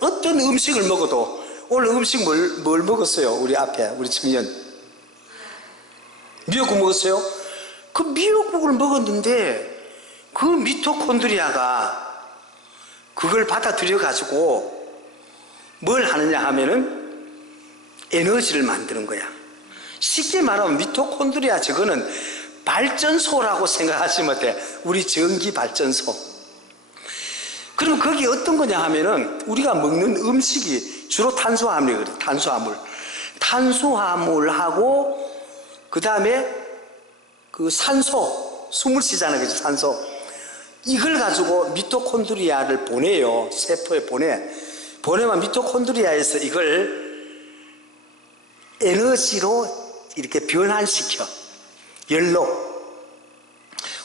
어떤 음식을 먹어도, 오늘 음식 뭘 먹었어요? 우리 앞에 우리 청년 미역국 먹었어요? 그 미역국을 먹었는데 그 미토콘드리아가 그걸 받아들여 가지고 뭘 하느냐 하면은 에너지를 만드는 거야. 쉽게 말하면 미토콘드리아 저거는 발전소라고 생각하시면 돼. 우리 전기 발전소. 그럼 그게 어떤 거냐 하면은 우리가 먹는 음식이 주로 탄수화물이거든. 탄수화물하고 그 다음에 그 산소, 숨을 쉬잖아요. 그치? 산소. 이걸 가지고 미토콘드리아를 보내요. 세포에 보내면 미토콘드리아에서 이걸 에너지로 이렇게 변환시켜. 열로.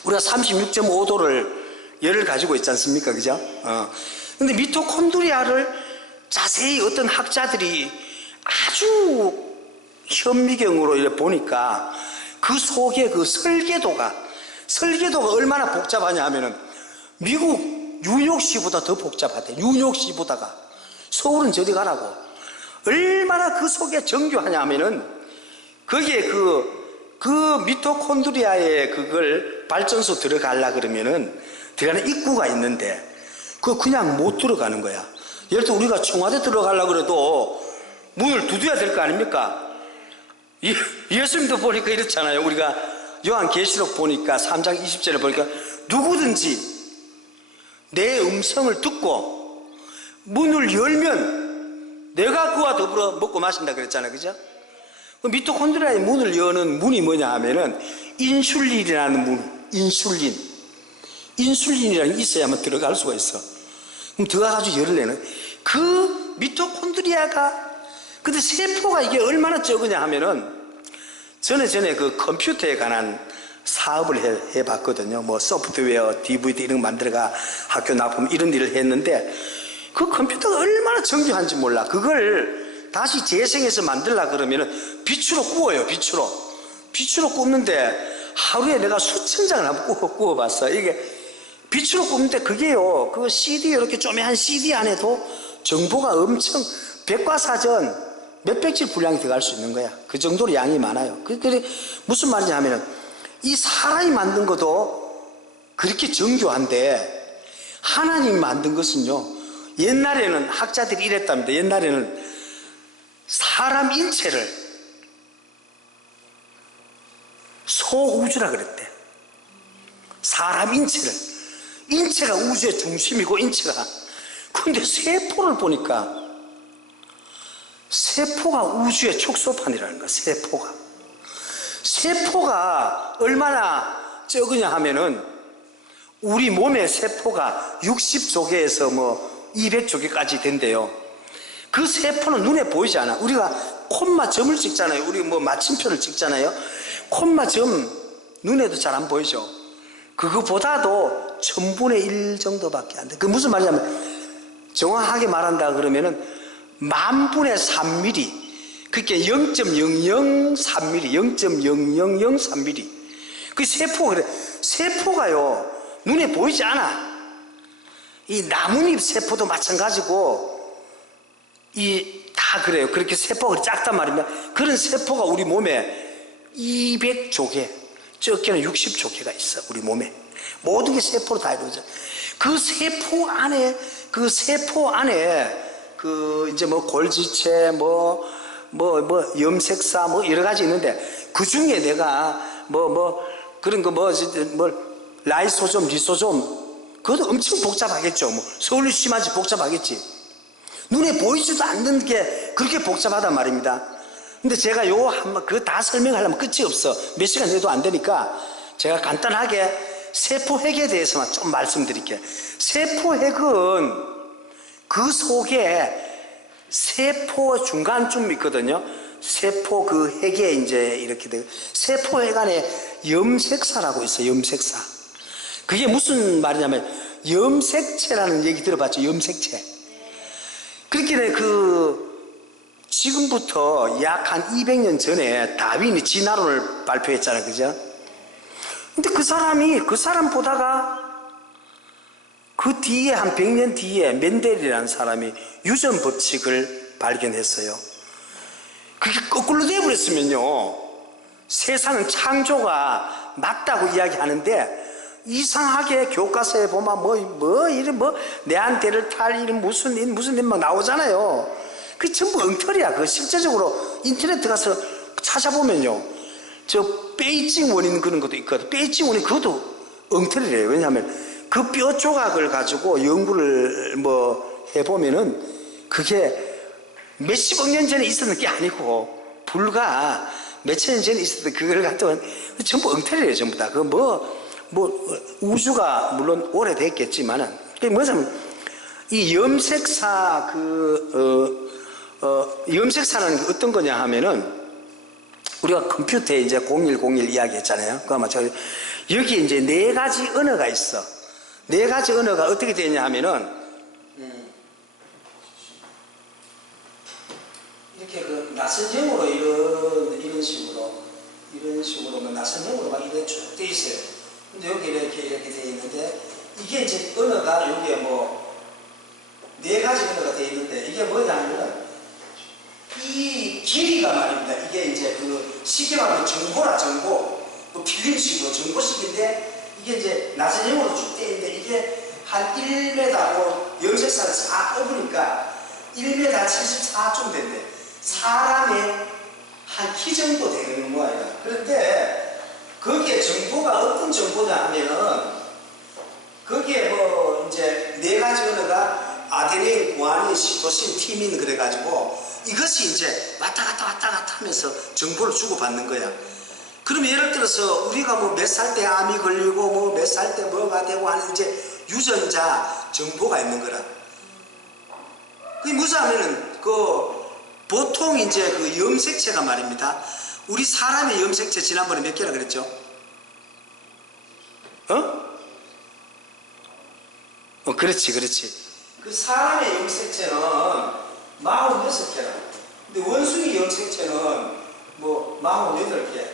우리가 36.5도를 열을 가지고 있지 않습니까? 그죠? 근데 미토콘드리아를 자세히 어떤 학자들이 아주 현미경으로 이렇게 보니까 그 속에 그 설계도가 얼마나 복잡하냐 하면은 미국 뉴욕시보다 더 복잡하대. 뉴욕시보다가. 서울은 저리 가라고. 얼마나 그 속에 정교하냐 하면은 거기에 그 미토콘드리아에 그걸 발전소 들어가려 그러면은 들어가는 입구가 있는데 그거 그냥 못 들어가는 거야. 예를 들어 우리가 청와대 들어가려고 그래도 문을 두드려야 될 거 아닙니까? 예수님도 보니까 이렇잖아요. 우리가 요한계시록 보니까 3장 20절에 보니까 누구든지 내 음성을 듣고 문을 열면 내가 그와 더불어 먹고 마신다 그랬잖아요. 그죠? 미토콘드리아의 문을 여는 문이 뭐냐 하면은 인슐린이라는 문. 인슐린이라는 게 있어야만 들어갈 수가 있어. 그럼 들어가가지고 열을 내는 그 미토콘드리아가. 근데 세포가 이게 얼마나 적으냐 하면은 전에 그 컴퓨터에 관한 사업을 해봤거든요. 뭐 소프트웨어, DVD 이런 거 만들어가 학교 납품 이런 일을 했는데 그 컴퓨터가 얼마나 정교한지 몰라. 그걸 다시 재생해서 만들려고 그러면은 빛으로 구워요. 빛으로 굽는데 하루에 내가 수천 장을 한번 구워봤어. 이게 빛으로 굽는데 그게요, 그 CD 이렇게 조그만 CD 안에도 정보가 엄청 백과사전 몇백 질 분량이 들어갈 수 있는 거야. 그 정도로 양이 많아요. 그게 무슨 말이냐 하면은 이 사람이 만든 것도 그렇게 정교한데 하나님이 만든 것은요, 옛날에는 학자들이 이랬답니다. 옛날에는 사람 인체를 소우주라 그랬대. 사람 인체가 우주의 중심이고 인체가. 근데 세포를 보니까 세포가 우주의 축소판이라는 거야. 세포가 얼마나 적으냐 하면은 우리 몸의 세포가 60조개에서 뭐 200조개까지 된대요. 그 세포는 눈에 보이지 않아. 우리가 콤마 점을 찍잖아요. 우리 뭐 마침표를 찍잖아요. 콤마 점 눈에도 잘 안 보이죠. 그거보다도 1000분의 1 정도밖에 안 돼. 그 무슨 말이냐면 정확하게 말한다 그러면은 10,000분의 3mm, 그게 0.003mm, 0.0003mm. 그 세포가 그래. 세포가요, 눈에 보이지 않아. 이 나뭇잎 세포도 마찬가지고, 다 그래요. 그렇게 세포가 작단 말입니다. 그런 세포가 우리 몸에 200조개, 적게는 60조개가 있어, 우리 몸에. 모든 게 세포로 다 이루어져. 그 세포 안에, 이제 뭐 골지체, 염색사, 여러 가지 있는데, 그 중에 내가 그런 거 라이소좀, 리소좀, 그것도 엄청 복잡하겠죠. 서울로 심하지 복잡하겠지. 눈에 보이지도 않는 게 그렇게 복잡하단 말입니다. 근데 제가 그거 다 설명하려면 끝이 없어. 몇 시간 해도 안 되니까 제가 간단하게 세포핵에 대해서만 좀 말씀드릴게요. 세포핵은 그 속에 세포 중간쯤 있거든요. 세포 그 핵에 이제 이렇게 되고, 세포핵 안에 염색사라고 있어요. 염색사. 그게 무슨 말이냐면 염색체라는 얘기 들어봤죠. 염색체. 그렇게 지금부터 약 한 200년 전에 다윈이 진화론을 발표했잖아요. 그죠? 근데 그 사람 보다가 그 뒤에 한 100년 뒤에 멘델이라는 사람이 유전 법칙을 발견했어요. 그게 거꾸로 되어버렸으면요, 세상은 창조가 맞다고 이야기하는데 이상하게 교과서에 보면 이런 네안데르탈 이런 무슨 막 나오잖아요. 그게 전부 엉터리야. 그 실제적으로 인터넷 가서 찾아보면요, 저 베이징 원인 그런 것도 있거든. 베이징 원인 그것도 엉터리래요. 왜냐하면 그 뼈 조각을 가지고 연구를 해보면은 그게 몇십억 년 전에 있었던 게 아니고 불과 몇천 년 전에 있었던 그걸 갖다가 전부 엉터리래요. 전부 다. 우주가 물론 오래됐겠지만은, 그게 뭐냐면 이 염색사 염색사는 어떤 거냐 하면은, 우리가 컴퓨터에 이제 0101 이야기했잖아요. 그 아마 여기 이제 4가지 언어가 있어. 4가지 언어가 어떻게 되냐 하면은, 이렇게 낯선 형으로 이런 식으로 낯선 형으로 막 이렇게 쭉 돼 있어요. 근데 여기 이렇게 돼 있는데, 이게 이제 언어가 여기에 4가지 언어가 돼 있는데, 이게 뭐냐면은 이 길이가 말입니다. 이게 이제 쉽게 말하면 정보라, 정보. 필름식으로 정보식인데, 이게 이제 낯선 형으로 쭉 돼 있는데, 이게 한 1m고 염색사를 싹 뽑으니까 1m 74쯤 된대. 사람의 한 키 정도 되는 모양이야. 그런데 거기에 정보가 어떤 정보냐 하면은, 거기에 이제 4가지 언어가 아데닌, 구아닌, 시토신, 티민 그래가지고 이것이 이제 왔다 갔다 하면서 정보를 주고받는 거야. 그럼 예를 들어서 우리가 몇 살 때 암이 걸리고 몇 살 때 뭐가 되고 하는 이제 유전자 정보가 있는 거라. 그게 무슨 하면은 보통 이제 염색체가 말입니다. 우리 사람의 염색체 지난번에 몇 개라 그랬죠? 그렇지. 그 사람의 염색체는 46개라. 근데 원숭이 염색체는 48개.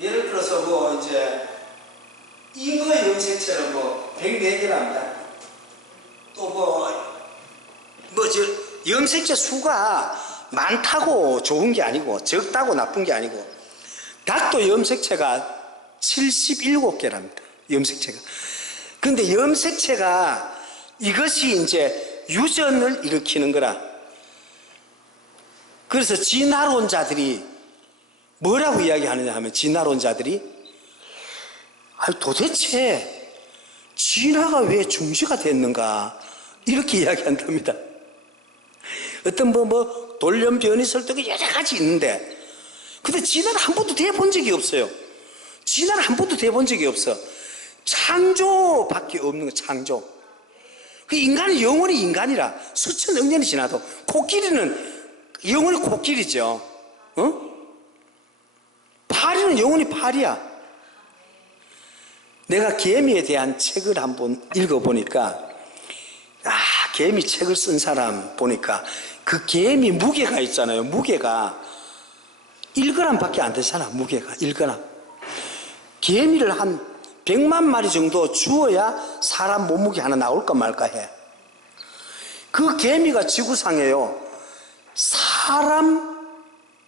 예를 들어서 이제 잉어 염색체는 104개랍니다. 또 염색체 수가 많다고 좋은 게 아니고 적다고 나쁜 게 아니고, 닭도 염색체가 77개랍니다. 염색체가. 근데 염색체가 이것이 이제 유전을 일으키는 거라. 그래서 진화론자들이 뭐라고 이야기하느냐 하면, 진화론자들이 도대체 진화가 왜 중지가 됐는가 이렇게 이야기한답니다. 어떤 돌연 변이 설득이 여러 가지 있는데, 근데 진화를 한 번도 돼본 적이 없어요. 진화를 한 번도 돼본 적이 없어. 창조밖에 없는 거, 창조. 그 인간은 영원히 인간이라 수천억 년이 지나도, 코끼리는 영원히 코끼리죠. 파리는 영원히 파리야. 내가 개미에 대한 책을 한번 읽어보니까, 개미 책을 쓴 사람 보니까 그 개미 무게가 있잖아요. 무게가 1g 밖에 안 되잖아. 무게가 1g. 개미를 한 100만 마리 정도 주어야 사람 몸무게 하나 나올까 말까 해. 그 개미가 지구상에요, 사람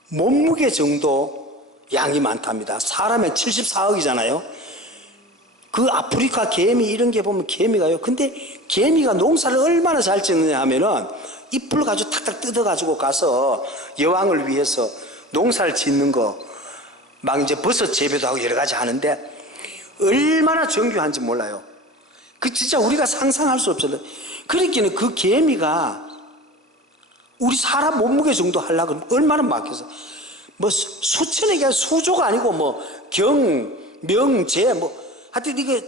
몸무게 정도 양이 많답니다. 사람의 74억이잖아요. 그 아프리카 개미 이런 게 보면 개미가요. 근데 개미가 농사를 얼마나 잘 짓느냐 하면은 잎을 가지고 탁탁 뜯어가지고 가서 여왕을 위해서 농사를 짓는 거, 막 이제 버섯 재배도 하고 여러 가지 하는데 얼마나 정교한지 몰라요. 그 진짜 우리가 상상할 수 없어요. 그러니까 그 개미가 우리 사람 몸무게 정도 하려고 그러면 얼마나 막혀서 수천에 게 수조가 아니고 명, 재 하여튼 이게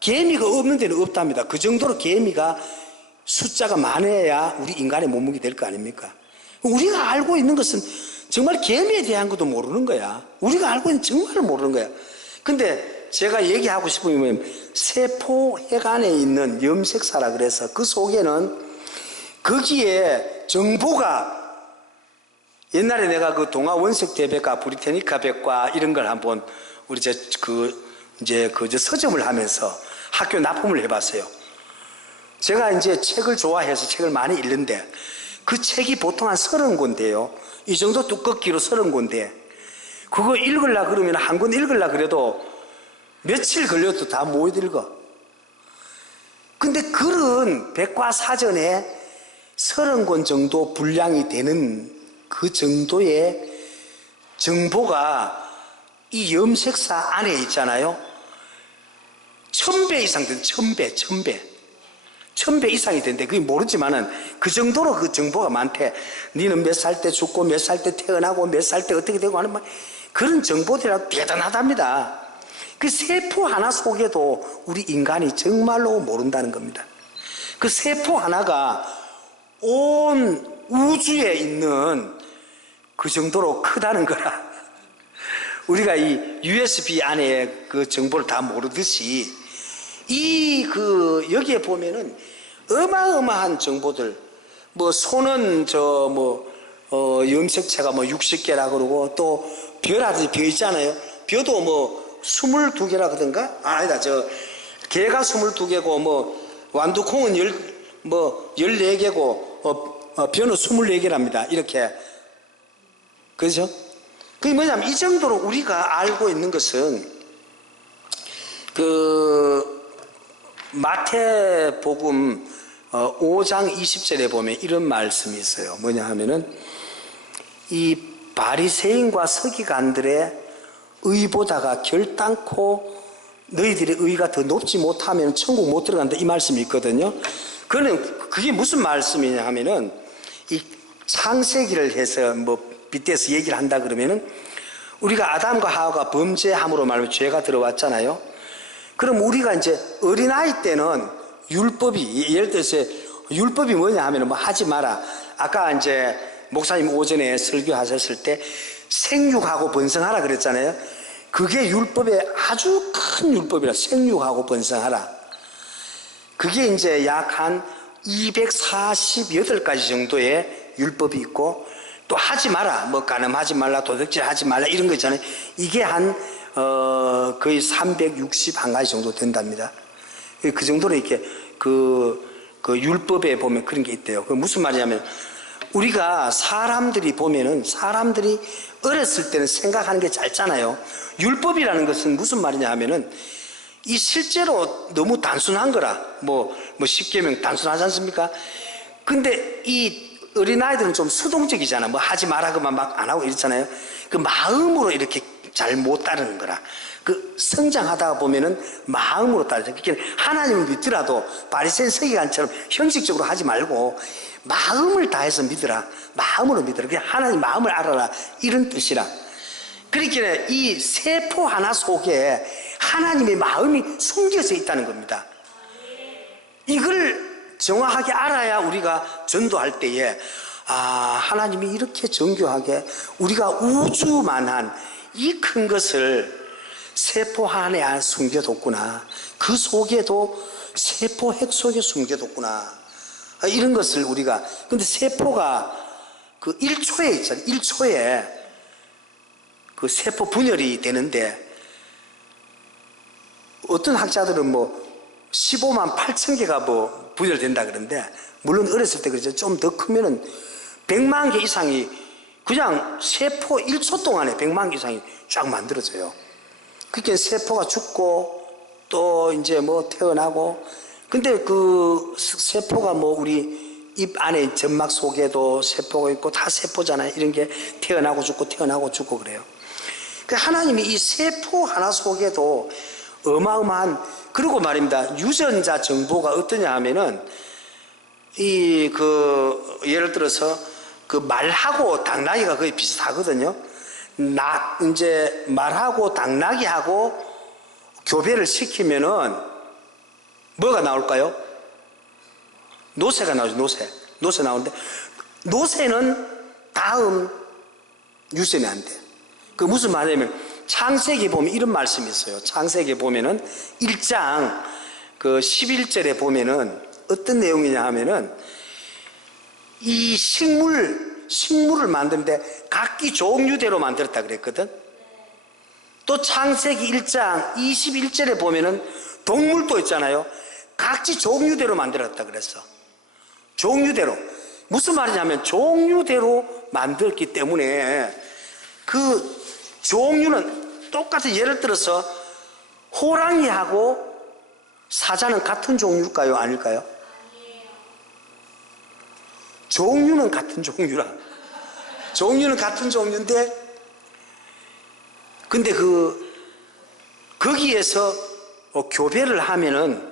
개미가 없는 데는 없답니다. 그 정도로 개미가 숫자가 많아야 우리 인간의 몸무게 될 거 아닙니까? 우리가 알고 있는 것은 정말 개미에 대한 것도 모르는 거야. 우리가 알고 있는 정말 모르는 거야. 근데 제가 얘기하고 싶은 건 세포 핵안에 있는 염색사라 그래서 그 속에는 거기에 정보가, 옛날에 내가 그 동화 원색 대백과 브리테니카 백과 이런 걸 한번 우리 서점을 하면서 학교 납품을 해봤어요. 제가 이제 책을 좋아해서 책을 많이 읽는데 그 책이 보통 한 30권인데요. 이 정도 두껍기로 30권인데 그거 읽으려고 그러면 한 권 읽으려고 그래도 며칠 걸려도 다 못 읽어. 근데 그런 백과사전에 30권 정도 분량이 되는 그 정도의 정보가 이 염색사 안에 있잖아요. 1000배 이상 된 1000배 이상이 된대. 그게 모르지만은 그 정도로 그 정보가 많대. 니는 몇 살 때 죽고 몇 살 때 태어나고 몇 살 때 어떻게 되고 하는 말, 그런 정보들이라 대단하답니다. 그 세포 하나 속에도 우리 인간이 정말로 모른다는 겁니다. 그 세포 하나가 온 우주에 있는 그 정도로 크다는 거라. 우리가 이 USB 안에 그 정보를 다 모르듯이 여기에 보면은 어마어마한 정보들, 뭐 손은 염색체가 60개라 그러고 또 벼라든지 벼 있잖아요. 벼도 22개라 그러던가? 아니다. 개가 22개고 완두콩은 14개고 벼는 24개랍니다. 이렇게. 그렇죠? 그게 뭐냐면 이 정도로 우리가 알고 있는 것은 마태복음 5장 20절에 보면 이런 말씀이 있어요. 뭐냐 하면은 이 바리새인과 서기관들의 의보다가 결단코 너희들의 의가 더 높지 못하면 천국 못 들어간다, 이 말씀이 있거든요. 그게 무슨 말씀이냐 하면은 이 창세기를 해서 빗대서 얘기를 한다 그러면은 우리가 아담과 하와가 범죄함으로 말하면 죄가 들어왔잖아요. 그럼 우리가 이제 어린아이 때는 율법이, 예를 들어서 율법이 뭐냐 하면은 하지 마라. 아까 이제 목사님 오전에 설교하셨을 때 생육하고 번성하라 그랬잖아요. 그게 율법의 아주 큰 율법이라. 생육하고 번성하라. 그게 이제 약 한 248가지 정도의 율법이 있고, 또 하지 마라, 간음하지 말라, 도둑질 하지 말라, 이런 거 있잖아요. 이게 거의 361가지 정도 된답니다. 그 정도로 이렇게 그 율법에 보면 그런 게 있대요. 그 무슨 말이냐면, 우리가 사람들이 보면은 사람들이 어렸을 때는 생각하는 게 짧잖아요. 율법이라는 것은 무슨 말이냐 하면은 이 실제로 너무 단순한 거라. 10계명 단순하지 않습니까? 근데 이 어린아이들은 좀 수동적이잖아. 하지 마라 그만 막 안 하고 이렇잖아요. 그 마음으로 이렇게 잘 못 따르는 거라. 그 성장하다가 보면은 마음으로 따르죠. 그러니까 하나님을 믿더라도 바리새인 서기관처럼 형식적으로 하지 말고 마음을 다해서 믿으라. 마음으로 믿으라. 그냥 하나님 마음을 알아라. 이런 뜻이라. 그러니까 이 세포 하나 속에 하나님의 마음이 숨겨져 있다는 겁니다. 이걸 정확하게 알아야 우리가 전도할 때에 하나님이 이렇게 정교하게 우리가 우주만한 이 큰 것을 세포 안에 숨겨뒀구나. 그 속에도 세포 핵 속에 숨겨뒀구나. 이런 것을 우리가, 근데 세포가 그 1초에 있잖아요. 1초에 그 세포 분열이 되는데, 어떤 학자들은 15만 8천 개가 분열된다 그러는데, 물론 어렸을 때 그렇죠. 좀 더 크면은 100만 개 이상이 그냥 세포 1초 동안에 100만 개 이상이 쫙 만들어져요. 그렇게 세포가 죽고 또 이제 태어나고, 근데 그 세포가 우리 입 안에 점막 속에도 세포가 있고 다 세포잖아요. 이런 게 태어나고 죽고 태어나고 죽고 그래요. 하나님이 이 세포 하나 속에도 어마어마한, 그리고 말입니다. 유전자 정보가 어떠냐 하면은 예를 들어서 그 말하고 당나귀가 거의 비슷하거든요. 이제 말하고 당나귀하고 교배를 시키면은 뭐가 나올까요? 노새가 나오죠. 노새 나오는데, 노새는 다음 유전이 안 돼. 그 무슨 말이냐면, 창세기 보면 이런 말씀이 있어요. 창세기 보면은 1장 11절에 보면은 어떤 내용이냐 하면은 이 식물을 만드는데 각기 종류대로 만들었다 그랬거든. 또 창세기 1장 21절에 보면은 동물도 있잖아요. 각지 종류대로 만들었다 그랬어. 종류대로. 무슨 말이냐면 종류대로 만들었기 때문에 그 종류는 똑같은, 예를 들어서 호랑이하고 사자는 같은 종류일까요? 아닐까요? 종류는 같은 종류라. 종류는 같은 종류인데, 근데 거기에서 교배를 하면은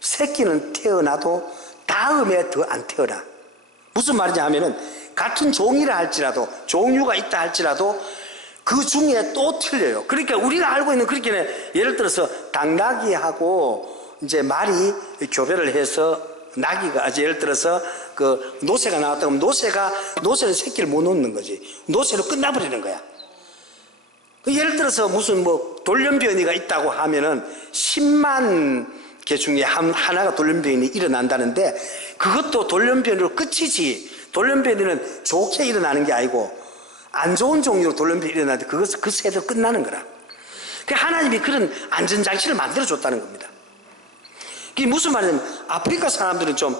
새끼는 태어나도 다음에 더 안 태어나. 무슨 말이냐 하면은 같은 종이라 할지라도, 종류가 있다 할지라도 그 중에 또 틀려요. 그러니까 우리가 알고 있는, 그렇게 예를 들어서 닭나기하고 이제 말이 교배를 해서 나기가, 예를 들어서 그 노새가 나왔다 그러면 노새는 새끼를 못 놓는 거지. 노새로 끝나버리는 거야. 예를 들어서 무슨 뭐 돌연변이가 있다고 하면은 10만 개 중에 하나가 돌연변이 일어난다는데, 그것도 돌연변이로 끝이지. 돌연변이는 좋게 일어나는 게 아니고 안 좋은 종류로 돌연변이 일어나는데 그 세대로 끝나는 거라. 그러니까 하나님이 그런 안전장치를 만들어줬다는 겁니다. 그게 무슨 말이냐면, 아프리카 사람들은 좀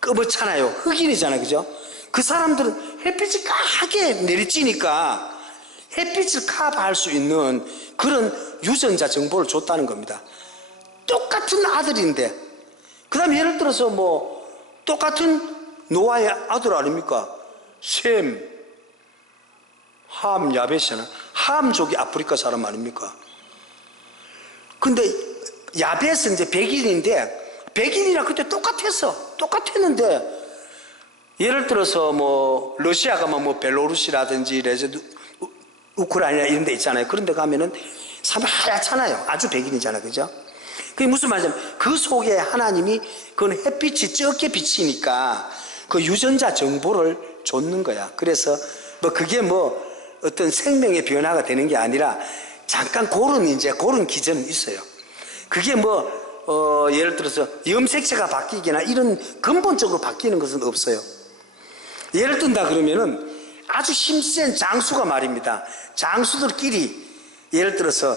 꺼멓잖아요. 흑인이잖아요. 그죠? 그 사람들은 햇빛이 강하게 내리쬐니까 햇빛을 커버할 수 있는 그런 유전자 정보를 줬다는 겁니다. 똑같은 아들인데, 그 다음에 예를 들어서 뭐 똑같은 노아의 아들 아닙니까? 셈, 함, 야벳이잖아. 함족이 아프리카 사람 아닙니까? 근데 야벳은 이제 백인인데, 백인이랑 그때 똑같았는데, 예를 들어서 뭐 러시아가 뭐 벨로루시라든지 우크라이나 이런 데 있잖아요. 그런 데 가면은 사람이 하얗잖아요. 아주 백인이잖아. 그죠? 그게 무슨 말이냐면, 그 속에 하나님이 그건 햇빛이 적게 비치니까 그 유전자 정보를 줬는 거야. 그래서 뭐 그게 뭐 어떤 생명의 변화가 되는 게 아니라 잠깐 그런 기전은 있어요. 그게 뭐 예를 들어서 염색체가 바뀌거나 이런 근본적으로 바뀌는 것은 없어요. 예를 든다 그러면은 아주 힘센 장수가 말입니다. 장수들끼리, 예를 들어서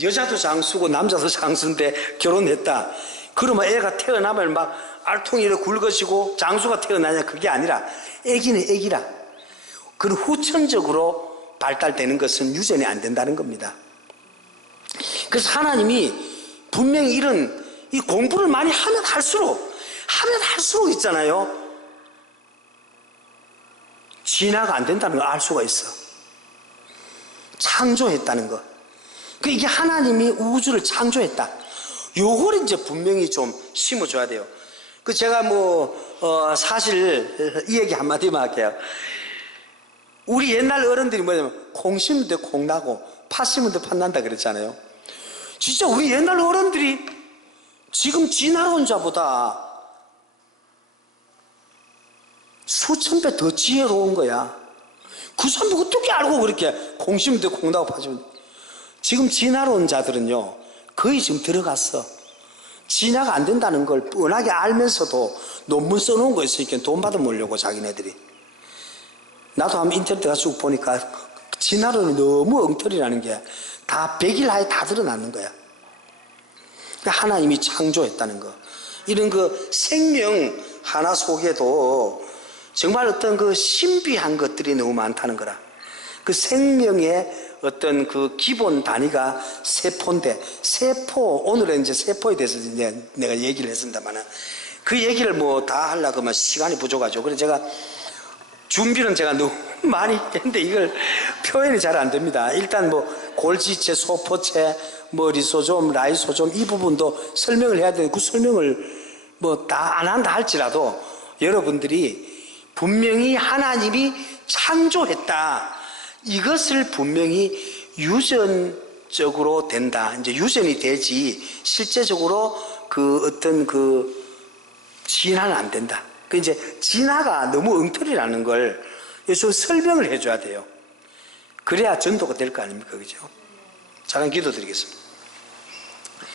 여자도 장수고 남자도 장수인데 결혼했다. 그러면 애가 태어나면 막 알통이를 굵어지고 장수가 태어나냐, 그게 아니라 애기는 애기라. 그런 후천적으로 발달되는 것은 유전이 안 된다는 겁니다. 그래서 하나님이 분명히 이 공부를 많이 하면 할수록 있잖아요, 진화가 안 된다는 걸 알 수가 있어. 창조했다는 거. 이게 하나님이 우주를 창조했다. 요걸 이제 분명히 좀 심어줘야 돼요. 제가 사실 이 얘기 한마디만 할게요. 우리 옛날 어른들이 뭐냐면, 콩 심을 때 콩 나고 팥 심을 때 팥 난다 그랬잖아요. 진짜 우리 옛날 어른들이 지금 진화론자보다 수천 배 더 지혜로운 거야. 그 사람들 어떻게 알고 그렇게 콩 심을 때 콩 나고 팥 심을 때. 지금 진화론자들은요, 거의 지금 들어갔어. 진화가 안 된다는 걸 뻔하게 알면서도 논문 써놓은 거 있으니까 돈 받아먹으려고 자기네들이. 나도 한번 인터넷에 가서 쭉 보니까 진화론이 너무 엉터리라는 게 다 100일 하에 다 드러나는 거야. 하나님이 창조했다는 거. 이런 그 생명 하나 속에도 정말 어떤 그 신비한 것들이 너무 많다는 거라. 그 생명의 어떤 그 기본 단위가 세포인데, 오늘은 이제 세포에 대해서 내가 얘기를 했습니다만, 그 얘기를 다 하려고 하면 시간이 부족하죠. 그래서 제가 준비는 제가 너무 많이 했는데 이걸 표현이 잘 안 됩니다. 일단 골지체, 소포체, 리소좀, 라이소좀 이 부분도 설명을 해야 되는데, 그 설명을 다 안 한다 할지라도 여러분들이 분명히 하나님이 창조했다, 이것을 분명히 유전적으로 된다. 이제 유전이 되지 실제적으로 진화는 안 된다. 이제 진화가 너무 엉터리라는 걸 좀 설명을 해줘야 돼요. 그래야 전도가 될 거 아닙니까? 그죠? 잠깐 기도드리겠습니다.